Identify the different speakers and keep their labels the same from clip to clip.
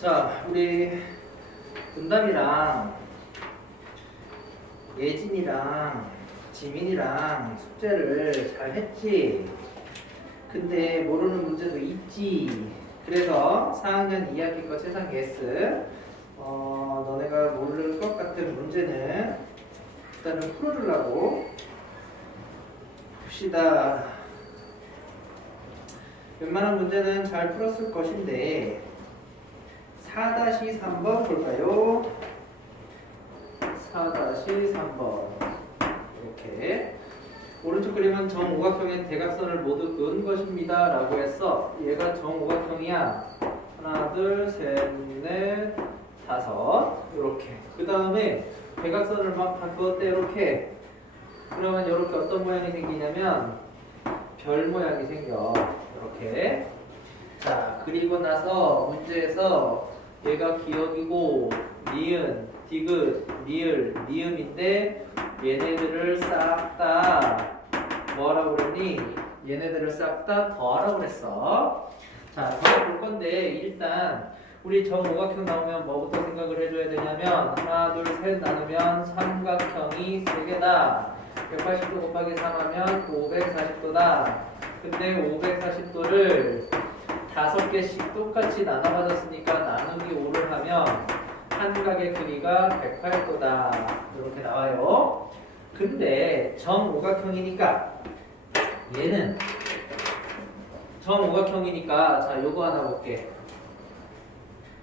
Speaker 1: 자, 우리 분담이랑 예진이랑 지민이랑 숙제를 잘 했지. 근데 모르는 문제도 있지. 그래서 4학년 2학기 거 세상 S 어, 너네가 모를 것 같은 문제는 일단은 풀어주려고 봅시다. 웬만한 문제는 잘 풀었을 것인데 4-3번 볼까요? 4-3번. 이렇게. 오른쪽 그림은 정오각형의 대각선을 모두 그은 것입니다. 라고 했어. 얘가 정오각형이야. 하나 둘셋넷 다섯. 이렇게. 그 다음에 대각선을 막다 그었대 이렇게. 그러면 이렇게 어떤 모양이 생기냐면 별 모양이 생겨. 이렇게. 자 그리고 나서 문제에서 얘가 기억이고 니은 디귿 리을 니음인데 얘네들을 싹 다 뭐하라고 그랬니? 얘네들을 싹 다 더하라고 그랬어. 자 그거 볼 건데 일단 우리 정오각형 나오면 뭐부터 생각을 해줘야 되냐면 하나 둘 셋 나누면 삼각형이 세 개다. 180도 곱하기 3하면 540도다. 근데 540도를 다섯 개씩 똑같이 나눠 가졌으니까 나누기 5를 하면 한 각의 크기가 108도다. 이렇게 나와요. 근데 정오각형이니까 얘는 정오각형이니까 자 요거 하나 볼게.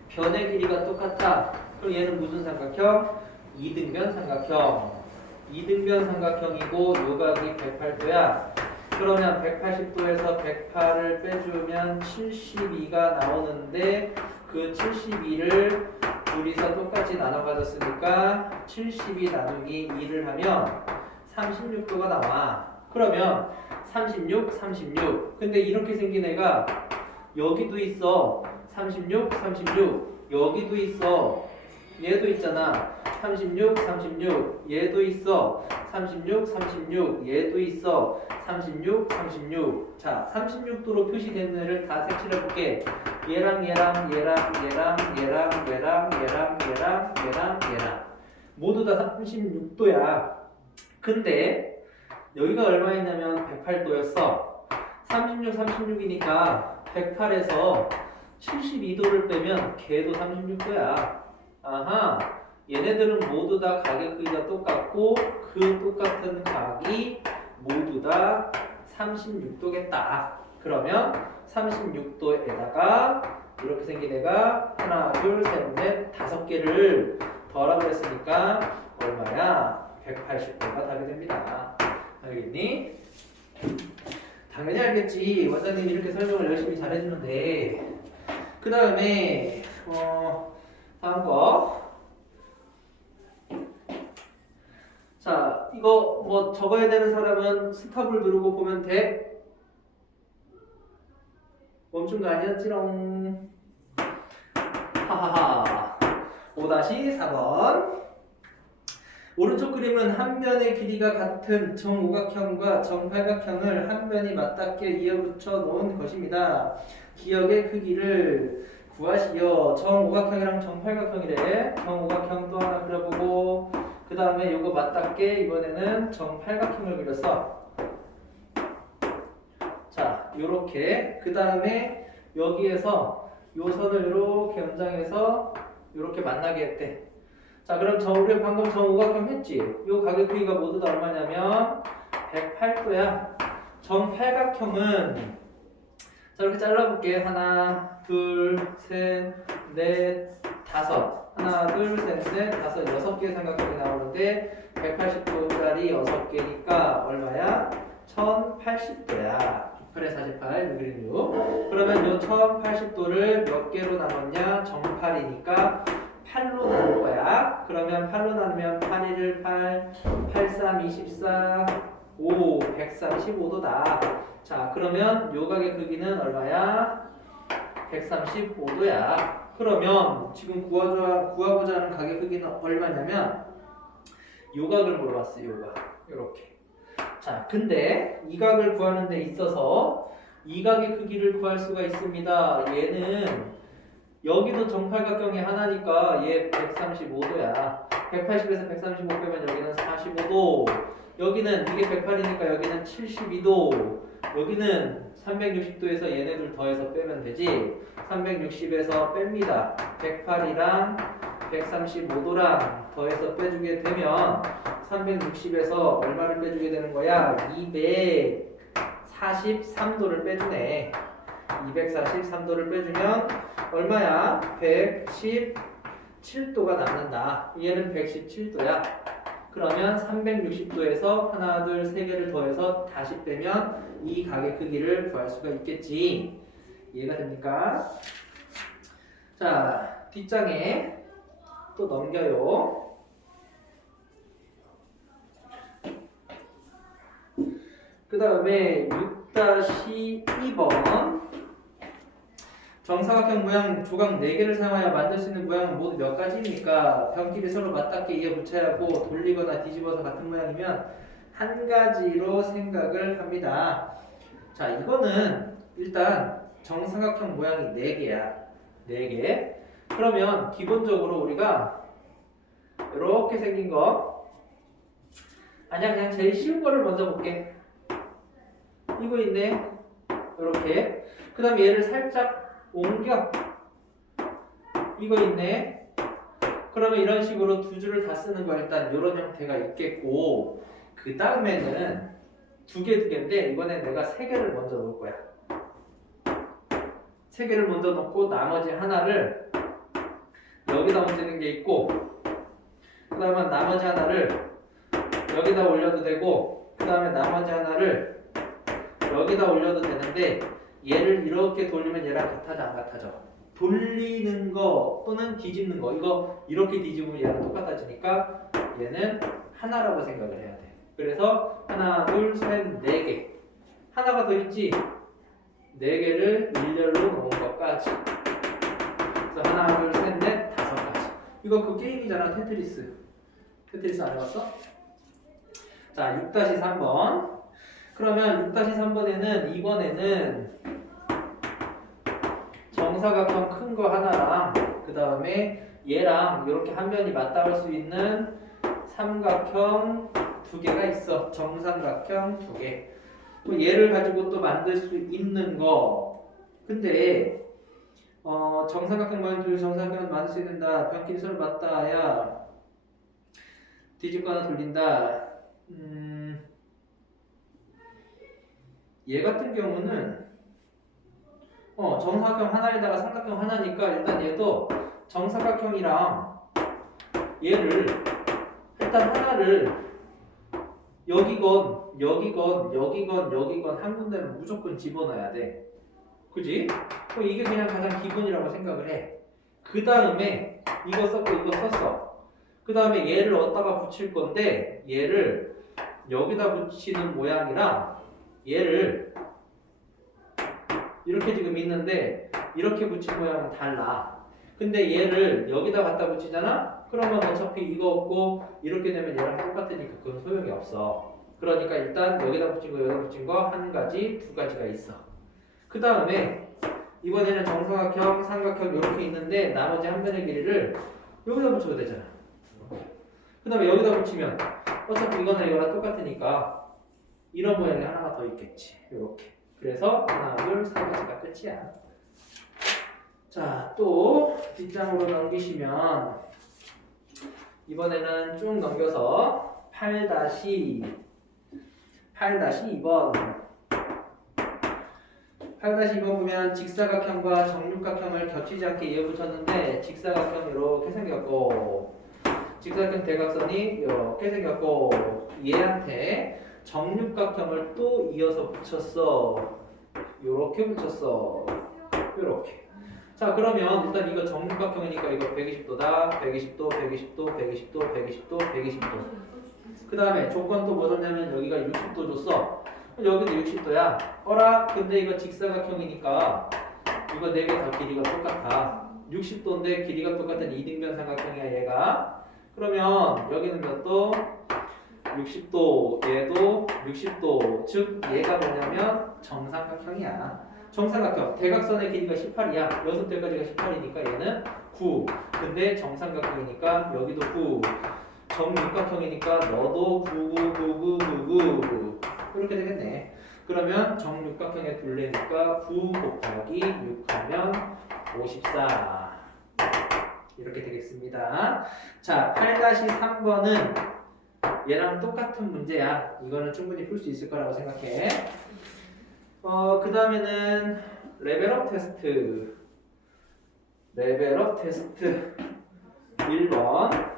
Speaker 1: 변의 길이가 똑같아 그럼 얘는 무슨 삼각형? 이등변 삼각형. 이등변 삼각형이고 요각이 108도야 그러면 180도에서 108을 빼주면 72가 나오는데 그 72를 둘이서 똑같이 나눠 가졌으니까 72 나누기 2를 하면 36도가 나와. 그러면 36, 36 근데 이렇게 생긴 애가 여기도 있어. 36, 36 여기도 있어 얘도 있잖아. 36, 36 얘도 있어. 36, 36 얘도 있어. 36, 36 자, 36도로 표시된 애를 다 색칠해 볼게. 얘랑 얘랑 얘랑 얘랑 얘랑 얘랑 얘랑 얘랑 얘랑 얘랑. 모두 다 36도야. 근데 여기가 얼마였냐면 108도였어. 36, 36이니까 108에서 72도를 빼면 걔도 36도야 아하 얘네들은 모두 다 각의 크기가 똑같고 그 똑같은 각이 모두 다 36도겠다. 그러면 36도에다가 이렇게 생긴 애가 하나, 둘, 셋, 넷, 다섯 개를 더하라고 했으니까 얼마야? 180도가 답이 됩니다. 알겠니? 당연히 알겠지. 원장님이 이렇게 설명을 열심히 잘해주는데 그 다음에 어 다음 거. 자, 이거 뭐 적어야 되는 사람은 스탑을 누르고 보면 돼. 멈춘 거 아니었지롱. 하하하. 5-4번. 오른쪽 그림은 한 면의 길이가 같은 정오각형과 정팔각형을 한 면이 맞닿게 이어붙여 놓은 것입니다. 기역의 크기를 구하시오. 정오각형이랑 정팔각형이래. 정오각형 또 하나 그려보고 그 다음에 요거 맞닿게 이번에는 정팔각형을 그렸어. 자, 요렇게 그 다음에 여기에서 요 선을 이렇게 연장해서 이렇게 만나게 했대. 자, 그럼 저 우리 방금 정오각형 했지? 요 가격 크기가 모두 다 얼마냐면 108도야. 정팔각형은 자 이렇게 잘라볼게. 하나, 둘, 셋, 넷, 다섯. 하나, 둘, 셋, 넷, 다섯. 여섯 개의 삼각형이 나오는데 180도짜리 여섯 개니까 얼마야? 1080도야. 6팔에 48, 6일 6. 그러면 요 1080도를 몇 개로 나눴냐? 정팔이니까 8로 나눌 거야. 그러면 8로 나누면 8, 1을 8, 8, 3, 24, 5, 135도다. 자, 그러면 요각의 크기는 얼마야? 135도야. 그러면 지금 구하자, 구하고자 하는 각의 크기는 얼마냐면 요각을 물어봤어, 요각. 요렇게. 자, 근데 이 각을 구하는 데 있어서 이 각의 크기를 구할 수가 있습니다. 얘는 여기도 정팔각형이 하나니까 얘 135도야. 180에서 135 빼면 여기는 45도. 여기는 이게 108이니까 여기는 72도. 여기는 360도에서 얘네들 더해서 빼면 되지. 360에서 뺍니다. 108이랑 135도랑 더해서 빼주게 되면 360에서 얼마를 빼주게 되는 거야? 243도를 빼주네. 243도를 빼주면 얼마야? 117도가 남는다. 얘는 117도야. 그러면 360도에서 하나, 둘, 세 개를 더해서 다시 빼면 이 각의 크기를 구할 수가 있겠지. 이해가 됩니까? 자, 뒷장에 또 넘겨요. 그 다음에 6-2번 정사각형 모양 조각 4개를 사용하여 만들 수 있는 모양은 모두 몇 가지입니까? 변길이 서로 맞닿게 이어 붙여야 하고 돌리거나 뒤집어서 같은 모양이면 한 가지로 생각을 합니다. 자, 이거는 일단 정사각형 모양이 4개야. 4개. 그러면 기본적으로 우리가 이렇게 생긴 거 아니야 그냥 제일 쉬운 거를 먼저 볼게. 이거 있네. 이렇게. 그 다음에 얘를 살짝 옮겨. 이거 있네. 그러면 이런 식으로 두 줄을 다 쓰는 거 일단 이런 형태가 있겠고 그 다음에는 두 개 두 개인데 이번엔 내가 세 개를 먼저 놓을 거야. 세 개를 먼저 놓고 나머지 하나를 여기다 얹는 게 있고 그 다음에 나머지 하나를 여기다 올려도 되고 그 다음에 나머지 하나를 여기다 올려도 되는데 얘를 이렇게 돌리면 얘랑 같아져 안 같아져? 돌리는 거 또는 뒤집는 거 이거 이렇게 뒤집으면 얘랑 똑같아지니까 얘는 하나라고 생각을 해야 돼. 그래서 하나, 둘, 셋, 네 개. 하나가 더 있지? 네 개를 일렬로 놓은 것까지. 그래서 하나, 둘, 셋, 넷, 다섯 가지. 이거 그 게임이잖아, 테트리스. 테트리스 안 해봤어? 자, 6-3번. 그러면 6-3번에는 이번에는 정사각형 큰 거 하나랑 그 다음에 얘랑 이렇게 한 면이 맞닿을 수 있는 삼각형 두 개가 있어. 정삼각형 두 개. 또 얘를 가지고 또 만들 수 있는 거. 근데 어, 정삼각형 모양 둘 정삼각형을 만들 수 있는다. 변끼리 서로 맞닿아야 뒤집거나 돌린다. 음, 얘 같은 경우는 어, 정사각형 하나에다가 삼각형 하나니까 일단 얘도 정사각형이랑 얘를 일단 하나를 여기건 여기건 여기건 여기건 한 군데는 무조건 집어넣어야 돼. 그지? 그럼 이게 그냥 가장 기본이라고 생각을 해. 그 다음에 이거 썼고 이거 썼어. 그 다음에 얘를 어디다가 붙일 건데 얘를 여기다 붙이는 모양이랑 얘를 이렇게 지금 있는데 이렇게 붙인 모양은 달라. 근데 얘를 여기다 갖다 붙이잖아? 그러면 어차피 이거 없고 이렇게 되면 얘랑 똑같으니까 그건 소용이 없어. 그러니까 일단 여기다 붙인 거 여기다 붙인 거 한 가지 두 가지가 있어. 그 다음에 이번에는 정사각형, 삼각형 이렇게 있는데 나머지 한 변의 길이를 여기다 붙여도 되잖아. 그 다음에 여기다 붙이면 어차피 이거나 이거랑 똑같으니까 이런 모양이 하나가 더 있겠지. 이렇게. 그래서 하나, 둘, 세 가지가 끝이야. 자, 또 뒷장으로 넘기시면 이번에는 쭉 넘겨서 8 8-2번 8-2번 보면 직사각형과 정육각형을 겹치지 않게 이어 붙였는데 직사각형 이렇게 생겼고 직사각형 대각선이 이렇게 생겼고 얘한테 정육각형을 또 이어서 붙였어. 이렇게 붙였어. 이렇게. 자 그러면 일단 이거 정육각형이니까 이거 120도다. 120도 120도 120도 120도 120도. 그 다음에 조건 또 뭐 줬냐면 여기가 60도 줬어. 여기도 60도야. 어라? 근데 이거 직사각형이니까 이거 4개 다 길이가 똑같아. 60도인데 길이가 똑같은 이등변 삼각형이야 얘가. 그러면 여기는 몇 도? 60도. 얘도 60도 즉 얘가 뭐냐면 정삼각형이야 정삼각형 대각선의 길이가 18이야. 여섯 대까지가 18이니까 얘는 9. 근데 정삼각형이니까 여기도 9. 정육각형이니까 너도 9, 9, 9, 9, 9, 9. 이렇게 되겠네. 그러면 정육각형의 둘레니까 9 곱하기 6하면 54. 이렇게 되겠습니다. 자, 8-3번은 얘랑 똑같은 문제야. 이거는 충분히 풀 수 있을 거라고 생각해. 어, 그 다음에는 레벨업 테스트. 레벨업 테스트 1번.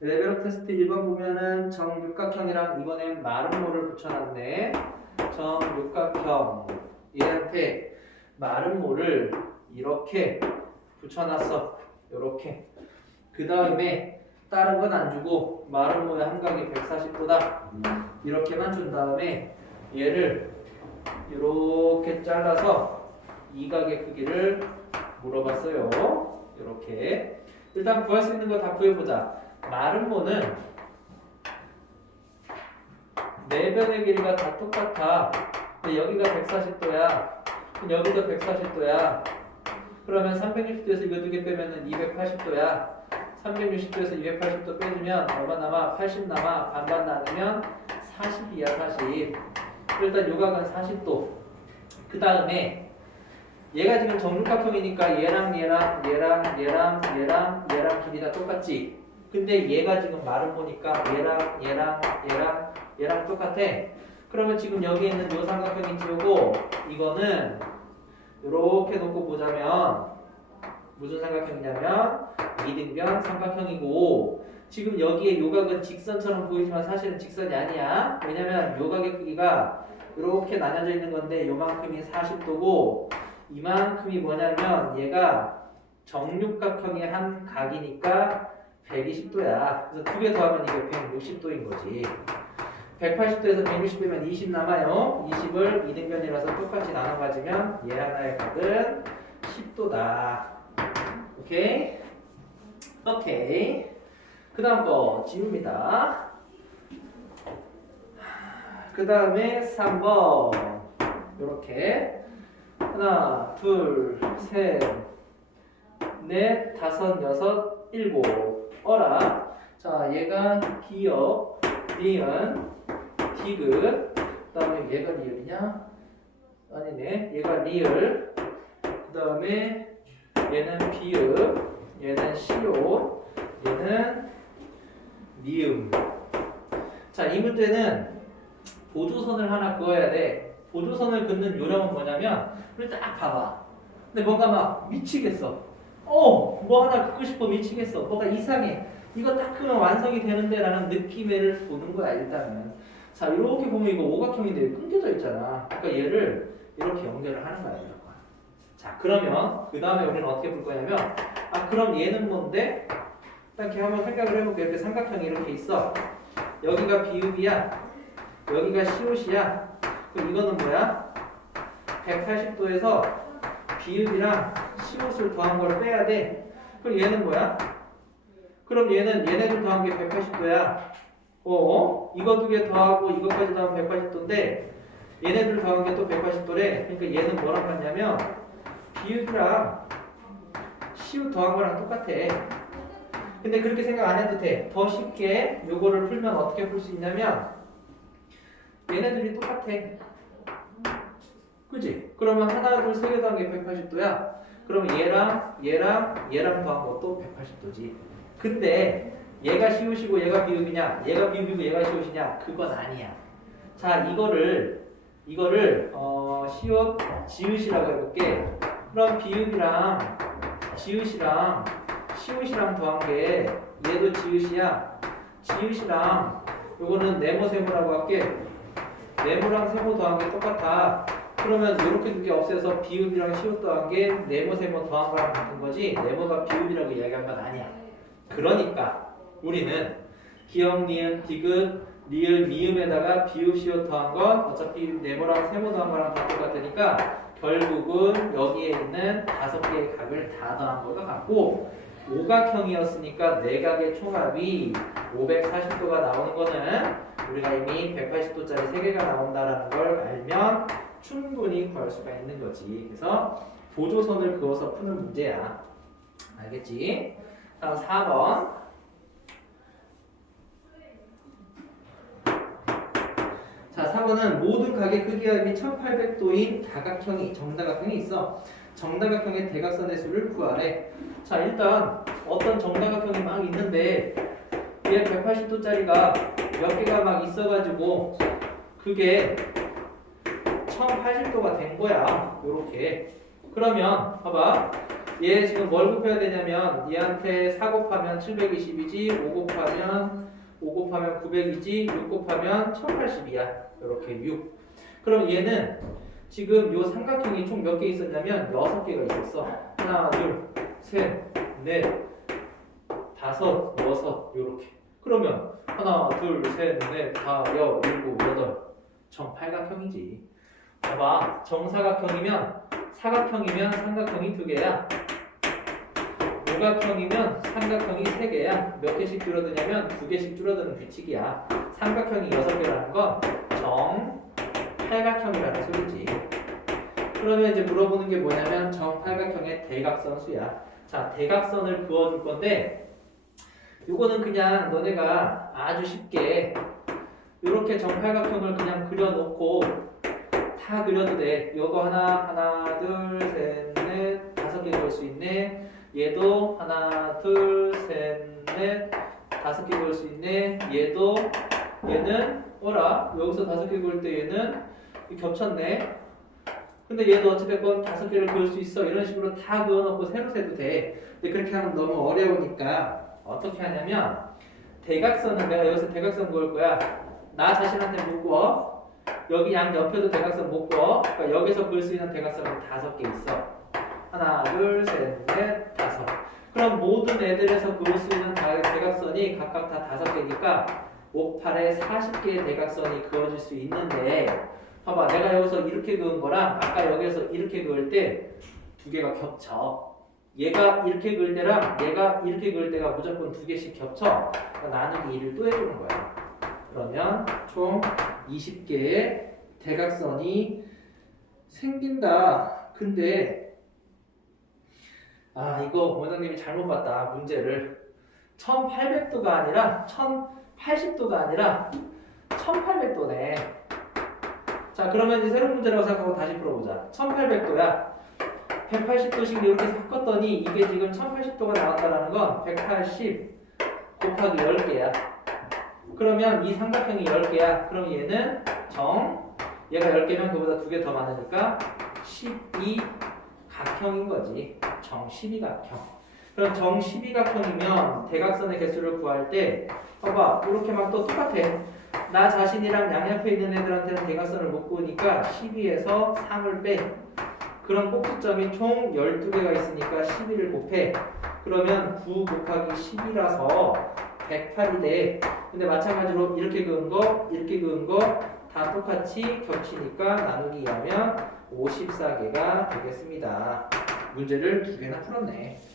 Speaker 1: 레벨업 테스트 1번 보면은 정육각형이랑 이번엔 마름모를 붙여놨네. 정육각형. 얘한테 마름모를 이렇게 붙여놨어. 이렇게. 그 다음에 다른 건 안 주고 마름모의 함각이 140도다. 이렇게만 준 다음에 얘를 이렇게 잘라서 이각의 크기를 물어봤어요. 이렇게 일단 구할 수 있는 거 다 구해보자. 마름모는 네 변의 길이가 다 똑같아. 근데 여기가 140도야. 여기도 140도야. 그러면 360도에서 이거 두 개 빼면은 280도야. 360도에서 280도 빼주면 얼마 남아? 80 남아. 반반 나누면 40이야, 40. 일단 요각은 40도. 그 다음에 얘가 지금 정육각형이니까 얘랑 얘랑 얘랑 얘랑 얘랑 얘랑 길이 다 똑같지. 근데 얘가 지금 말을 보니까 얘랑 얘랑 얘랑 얘랑 똑같아. 그러면 지금 여기 있는 요 삼각형이 지우고 이거는 이렇게 놓고 보자면 무슨 삼각형이냐면 이등변 삼각형이고 지금 여기에 요각은 직선처럼 보이지만 사실은 직선이 아니야. 왜냐면 요각의 크기가 이렇게 나눠져 있는 건데 요만큼이 40도고 이만큼이 뭐냐면 얘가 정육각형의 한 각이니까 120도야. 그래서 두 개 더하면 이게 160도인 거지. 180도에서 160 빼면 20 남아요. 20을 이등변이라서 똑같이 나눠 가지면 얘 하나의 각은 10도다. 오케이? 오케이. 그 다음 거 지웁니다. 그 다음에 3번. 이렇게. 하나 둘 셋 넷 다섯 여섯 일곱. 어라. 자 얘가 기역 니은 디귿. 그 다음에 얘가 리을이냐? 아니네. 얘가 리을. 그 다음에 얘는 비읍 얘는 시오 얘는 니음 자 이 문제는 보조선을 하나 그어야 돼. 보조선을 긋는 요령은 뭐냐면, 우리 딱 봐봐. 근데 뭔가 막 미치겠어. 어, 뭐 하나 긋고 싶어 미치겠어. 뭐가 이상해. 이거 딱 그면 완성이 되는데 라는 느낌을 보는 거야, 일단은. 자, 이렇게 보면 이거 오각형인데 끊겨져 있잖아. 그러니까 얘를 이렇게 연결을 하는 거야. 자, 그러면 그 다음에 우리는 어떻게 볼 거냐면, 아, 그럼 얘는 뭔데? 딱 이렇게 한번 생각을 해볼게. 이렇게 삼각형이 이렇게 있어. 여기가 비읍이야. 여기가 시옷이야. 그럼 이거는 뭐야? 180도에서 비읍이랑 시옷을 더한 걸 빼야 돼. 그럼 얘는 뭐야? 그럼 얘는 얘네들 더한 게 180도야. 어? 이거 두 개 더하고 이것까지 더하면 180도인데 얘네들 더한 게 또 180도래. 그러니까 얘는 뭐랑 같냐면 비읍이랑 시옷 더한 거랑 똑같아. 근데 그렇게 생각 안 해도 돼. 더 쉽게 요거를 풀면 어떻게 풀 수 있냐면 얘네들이 똑같아. 그지? 그러면 하나, 둘, 세개 더한 게 180도야. 그러면 얘랑 얘랑 얘랑 더한 것도 180도지. 근데 얘가 시옷이고 얘가 비읍이냐? 얘가 비읍이고 얘가 시옷이냐? 그건 아니야. 자, 이거를 이거를 어, 시옷 지읒이라고 해볼게. 그럼 비읍이랑 지읒이랑 시옷이랑 더한 게 얘도 지읒이야. 지읒이랑 요거는 네모 세모라고 할게. 네모랑 세모 더한 게 똑같아. 그러면 이렇게 두 개 없애서 비읍이랑 시옷 더한 게 네모 세모 더한 거랑 같은 거지. 네모가 비읍이라고 이야기한 건 아니야. 그러니까 우리는 기억, 니은, 디귿, 리을, 미음에다가 비읍, 시옷 더한 건 어차피 네모랑 세모 더한 거랑 다 똑같으니까 결국은 여기에 있는 다섯 개의 각을 다 더한 거가 같고 오각형이었으니까 네 각의 총합이 540도가 나오는 거는 우리가 이미 180도짜리 3개가 나온다라는 걸 알면 충분히 구할 수가 있는 거지. 그래서 보조선을 그어서 푸는 문제야. 알겠지? 다음 4번. 자, 4번은 모든 가게 크기와 및 1800도인 다각형이 정다각형이 있어. 정다각형의 대각선의 수를 구하래. 자, 일단 어떤 정다각형이 막 있는데 얘 180도짜리가 몇 개가 막 있어가지고 그게 1080도가 된 거야. 요렇게. 그러면 봐봐. 얘 지금 뭘 곱해야 되냐면 얘한테 4 곱하면 720이지 5 곱하면 5 곱하면 900이지 6 곱하면 1080이야. 이렇게 6. 그럼 얘는 지금 요 삼각형이 총 몇 개 있었냐면 6개가 있었어. 하나, 둘, 셋, 넷, 다섯, 여섯 요렇게. 그러면 하나, 둘, 셋, 넷, 다, 여, 일곱, 여덟. 정팔각형이지. 봐봐. 정사각형이면 사각형이면 삼각형이 두 개야. 오각형이면 삼각형이 세 개야. 몇 개씩 줄어드냐면 두 개씩 줄어드는 규칙이야. 삼각형이 여섯 개라는 건 정팔각형이라는 소리지. 그러면 이제 물어보는 게 뭐냐면 정팔각형의 대각선 수야. 자, 대각선을 그어줄 건데 요거는 그냥 너네가 아주 쉽게 이렇게 정팔각형을 그냥 그려놓고 다 그려도 돼. 요거 하나, 하나, 둘, 셋, 넷, 다섯 개 그릴 수 있네. 얘도 하나, 둘, 셋, 넷, 다섯 개 그릴 수 있네. 얘도 얘는 어라 여기서 다섯 개 그릴 때 얘는 겹쳤네. 근데 얘도 어찌됐건 다섯 개를 그릴 수 있어. 이런 식으로 다 그어놓고 새로 세도 돼. 근데 그렇게 하면 너무 어려우니까 어떻게 하냐면 대각선은 내가 여기서 대각선 그을 거야. 나 자신한테 묶어. 여기 양 옆에도 대각선 못 그어. 그러니까 여기서 그릴 수 있는 대각선은 다섯 개 있어. 하나, 둘, 셋, 넷, 다섯. 그럼 모든 애들에서 그릴 수 있는 다- 대각선이 각각 다 다섯 개니까 5, 8에 40개의 대각선이 그어질 수 있는데 봐봐 내가 여기서 이렇게 그은 거랑 아까 여기서 이렇게 그을 때 두 개가 겹쳐. 얘가 이렇게 그을 때랑 얘가 이렇게 그을 때가 무조건 두 개씩 겹쳐. 그러니까 나누기 1을 또 해주는 거야. 그러면 총 20개의 대각선이 생긴다. 근데 아 이거 원장님이 잘못 봤다 문제를. 1800도가 아니라 1080도가 아니라 1800도네. 자 그러면 이제 새로운 문제라고 생각하고 다시 풀어보자. 1800도야. 180도씩 이렇게 섞었더니 이게 지금 1080도가 나왔다라는 건 180 곱하기 10개야. 그러면 이 삼각형이 10개야. 그럼 얘는 정 얘가 10개면 그보다 두개더 많으니까 12 각형인 거지. 정 12각형 그럼 정 12각형이면 대각선의 개수를 구할 때 봐봐 이렇게 막 또 똑같아. 나 자신이랑 양옆에 있는 애들한테는 대각선을 못 구우니까 12에서 3을 빼. 그럼 꼭지점이 총 12개가 있으니까 12를 곱해. 그러면 9 곱하기 10이라서 108이 돼. 근데 마찬가지로 이렇게 그은 거 이렇게 그은 거 다 똑같이 겹치니까 나누기 2하면 54개가 되겠습니다. 문제를 두 개나 풀었네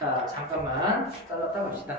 Speaker 1: 자 잠깐만 잘랐다 갑시다